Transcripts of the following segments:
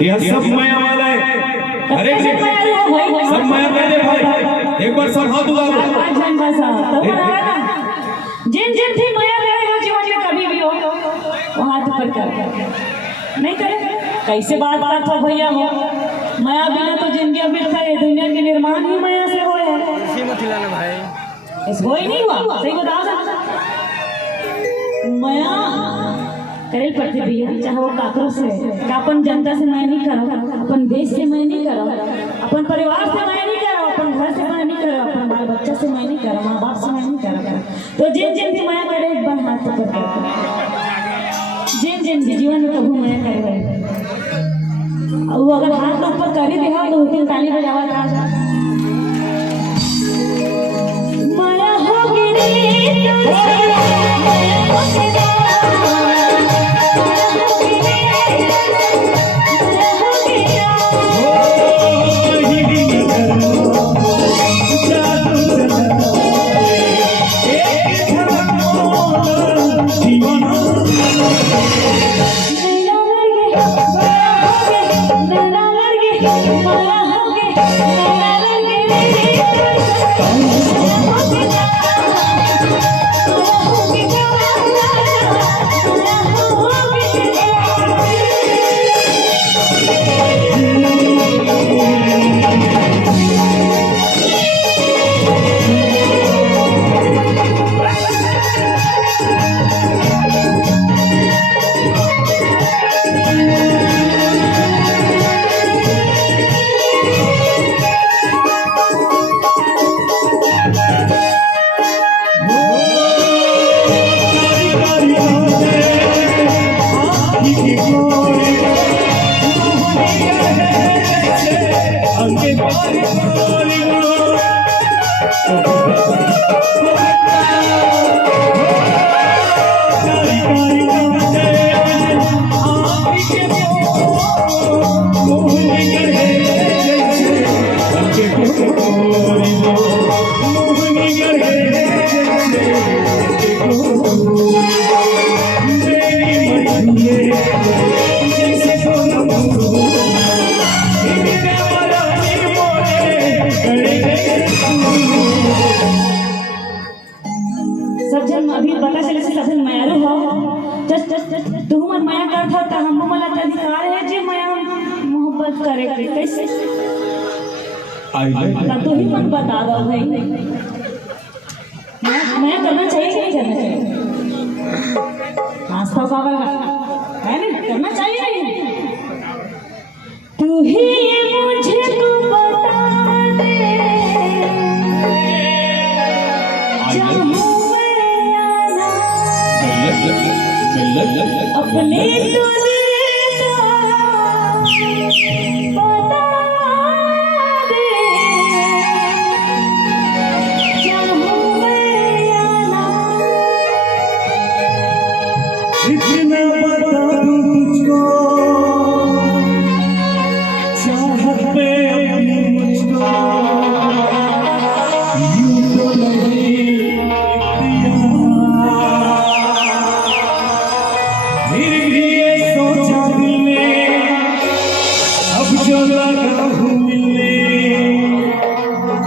यह सब माया वाला है। अरे सब माया वाले भाई एक बार सब हाथ उठाओ। जिन जिन थी माया करे जीवन में कभी भी हो वो हाथ ऊपर कर नहीं करे कैसे बात करता भैया हो। माया बिना तो जिंदगी अमृत है। दुनिया के निर्माण ही माया से हो है भाई। इस ही नहीं हुआ सही बता माया करे पड़ती भैया चाहे वो काकरों से अपन जनता से मैं नहीं करो अपन देश से मैं नहीं करो अपन परिवार से मैं नहीं करो अपन घर से मैं नहीं करो अपन बाल बच्चा से मैं नहीं करो माँ बाप से मैं नहीं करो। तो जिन जिन भी माया करे एक बार हाथ ऊपर कर जिन जिन भी जीवन में कभी माया करे वो अगर हाथ ऊपर कर ही दिखा तो उस ताली बजावा था माया होगी आके पारी पारी सब जन अभी पता चले से सब जन मायारू हो तू मन माया करत हो त हमहु मला त अधिकार है जे माया मोहब्बत करे के कैसे त तू ही मन बता दो भाई माया करना चाहिए कि नहीं करना चाहिए आस्था बाबा है नहीं करना चाहिए नहीं तू ही मुझे तू बता दे अपने इतना बता दूं तुझको चाहत पे अपनी मुझको यूं तो नहीं फिर भी ये सोचा दिल ने अब जो लगा हूँ मिलने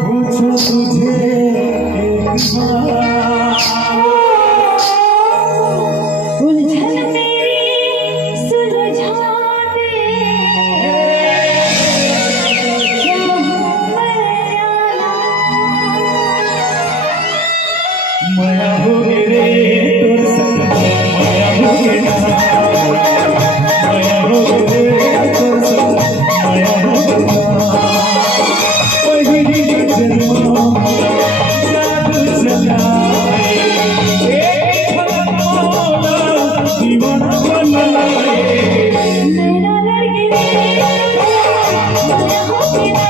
पूछो तुझे एक बार उलझन मेरी सुलझा दे माया हो गे रे तोर संग माया हो गे ना माया हो गे रे तोर संग माया हो गे ना पहिली जन्म जादू चलाए एक पल मौला दीवाना बनाए मेरा लड़की माया हो गया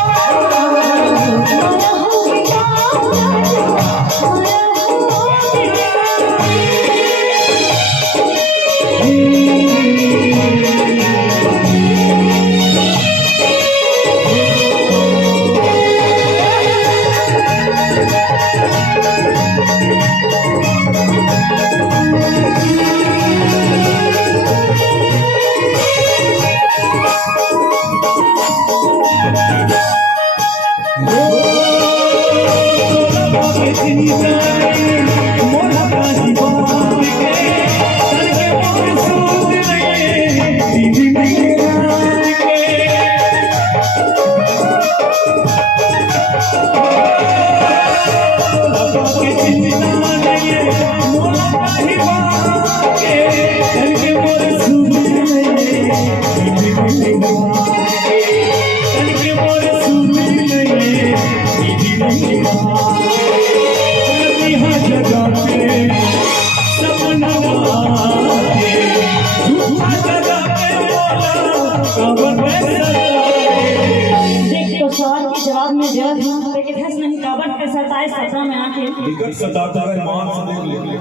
जवाब में दिया था लेकिन हंस नहीं काबट के साथ आए सपना में आके दिक्कत सताता है मान से देख ले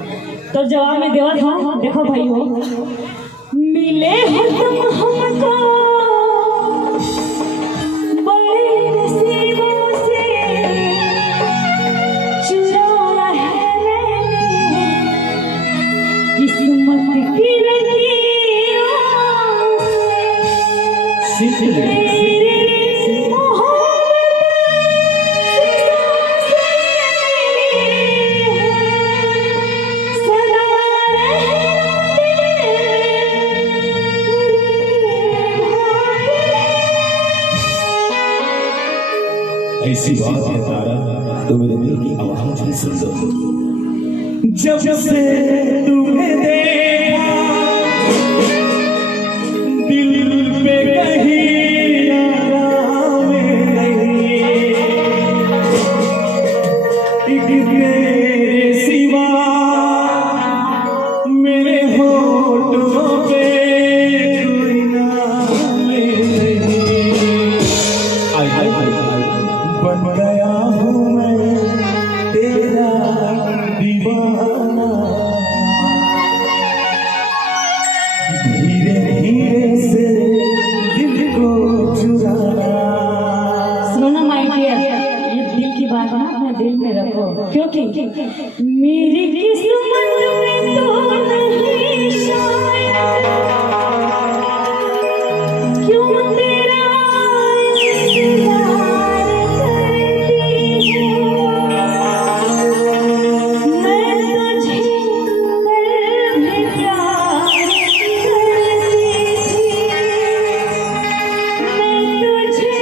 तो जवाब में दिया था देखो भाई हो मिले हो तुम हमको बड़े नसीबों से चुराया है मैंने किस्मत की लकीरों से ऐसी बात है तारा तो मेरे दिल की आवाज ही सुन लो जब से तुम्हें देखा दिल पे कहीं आराम नहीं एक तेरे सिवा मेरे होठों पे कोई नाम नहीं आई बात ना अपने दिल में रखो, क्योंकि मेरी किस्मत में तो नहीं शायद, क्यों तेरा इंतजार करती हूँ मैं तुझे, कल भी प्यार करती थी मैं तुझे,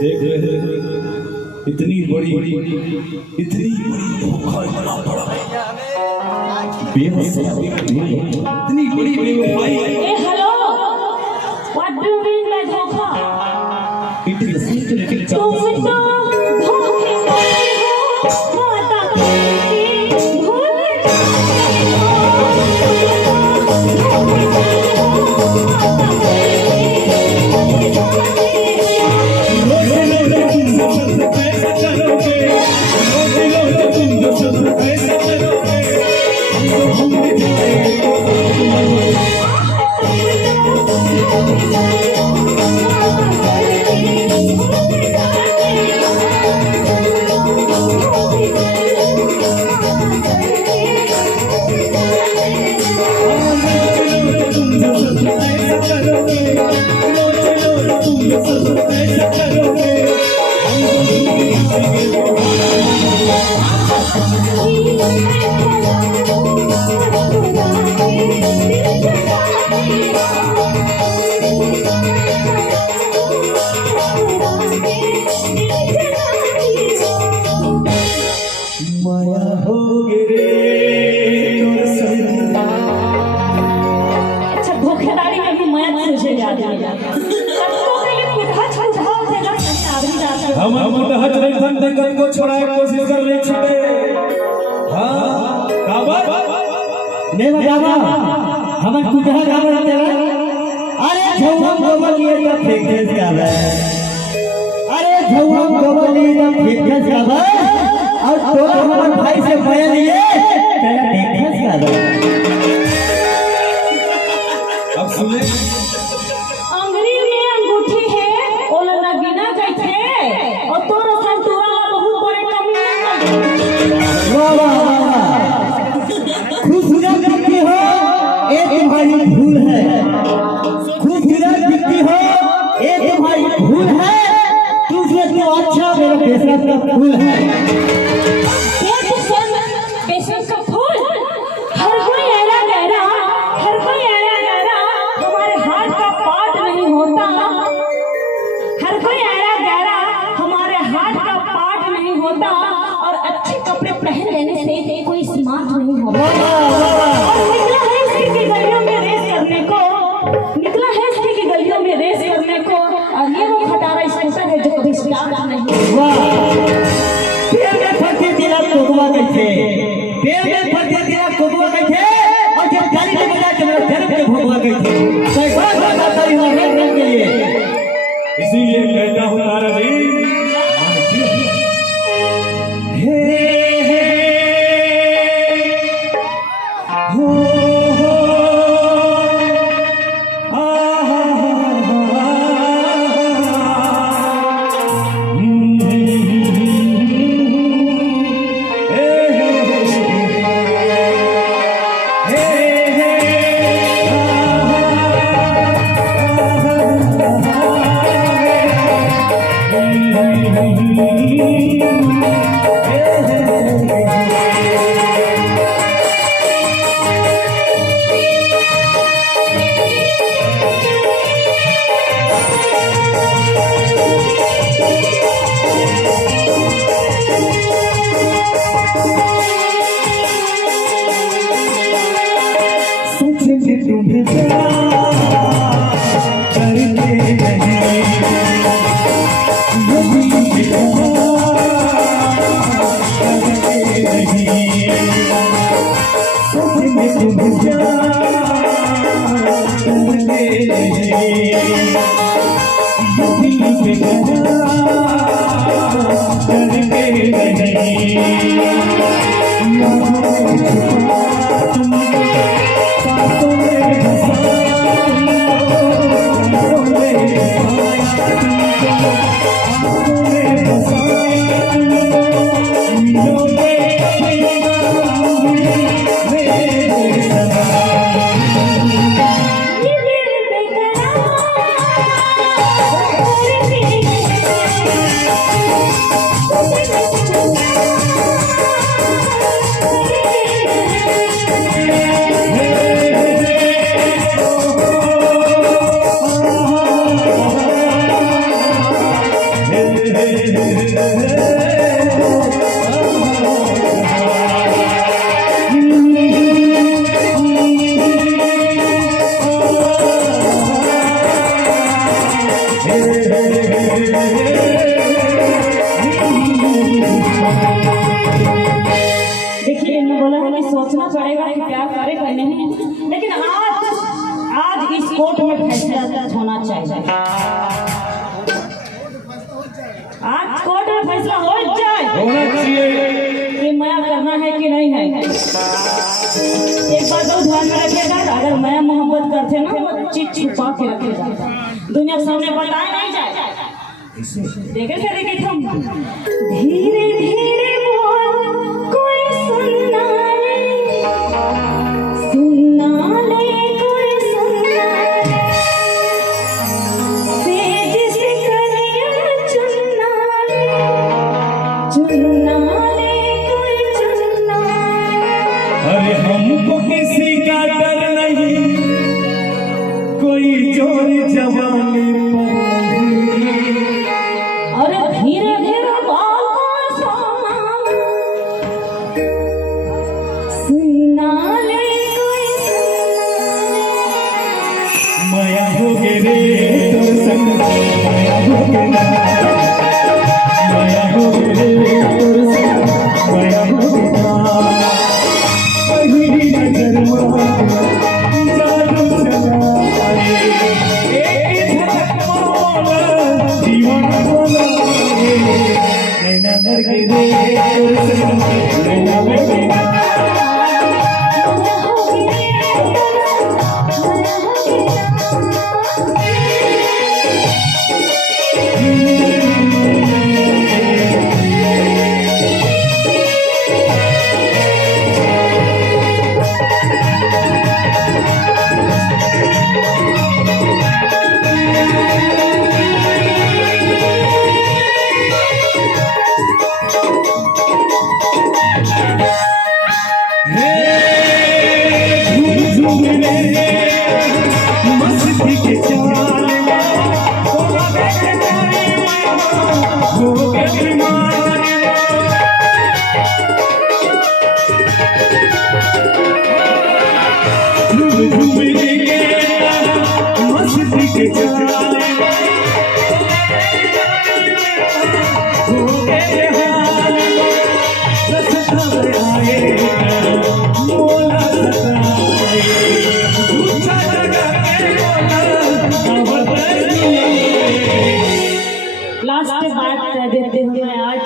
देख इतनी बड़ी धोखा इतना बड़ा बेवस इतनी बड़ी बेवफाई। ए hello, what do you mean by धोखा? इट इज सिस्टमैटिक तुम तो धोखे वाले हो, वादा करके भूल जाते हो, धोखे वाले हो, वादा करके भूल जाते हो। माया हो गिरे अच्छा, धोखेदारी में भी मैं तुझे याद आ जाता हम हज नहीं धंधे कर को छोड़ाए कोशिश कर ले छुटे। हां काबा ने बतावा हमन कुतहा काबर तेरा। अरे झौम गोबर लिए तो फेंकस काबर, अरे झौम गोबर लिए तो फेंकस काबर, और तोरा हमर भाई से बया लिए तेरा देखस काबर। अब सुने अंगरी में अंगूठी है ओला नगीना कहते, और तोरा संतुरा बहुत बड़े कमी वाह वाह वाह, खूबसूरत दिखती हो ये तुम्हारी भूल है, खूबसूरत दिखती हो ये तुम्हारी भूल है, तुझे तो अच्छा मेरा बेसरत का फूल है। बेसन का फूल, हर कोई ऐरा गहरा, हर कोई ऐरा गहरा हमारे हाथ का पाट नहीं होता, हर कोई ऐरा गहरा हमारे हाथ का पाट नहीं होता, और अच्छे कपड़े पहन लेने से कोई स्मार्ट नहीं होता। और निकला है इसकी की गलियों में रेस करने को, निकला है इसकी की गलियों में रेस करने को, और ये वो खटारा स्कूटर है जो कभी स्टार्ट नहीं। वाह, पेड़ में फंसे तेरा कोकवा कैसे, पेड़ में फंसे तेरा कोकवा कैसे, और जब गाड़ी में बजा के मेरा जन्म के भोगवा कैसे। कोई बात बताता ही हूँ रंग के लिए, इसीलिए कहता हूँ तारा भाई तुम्हें करते नहीं देखिए इन्होंने बोला है कि सोचना पड़ेगा कि प्यार करे कि नहीं, लेकिन आज इस कोर्ट में फैसला होना चाहिए। आज कोर्ट में फैसला हो जाए होना चाहिए कि माया करना है कि नहीं है। एक बात बहुत ध्यान में रखिएगा, अगर माया मोहब्बत करते ना वो चीज छुपा के रखेगा, दुनिया के सामने बताए नहीं जाए। देखे थे हम धीरे धीरे बोल कोई सुनना ले कोई सुनना सेज से करिया चुनना ले कोई चुनना। अरे हमको किसी का डर नहीं, कोई जोर जवानी पर नहीं। और धीरे धीरे बात सुनना ले कोई माया हो गे रे तोर संग, माया हो गे ना, माया हो गे रे तोर संग, माया हो गे ना। पहली नजर में जादू चला एक झलक माला जीवन बोला नैना नर गे रे तोर संग, नैना नर गे ना। मस्ती के चाल में थोड़ा बैठे हो गए बीमार। मस्ती के चाल में हो गए हाल आए मोला लास्ट में बात कर देते हैं आज।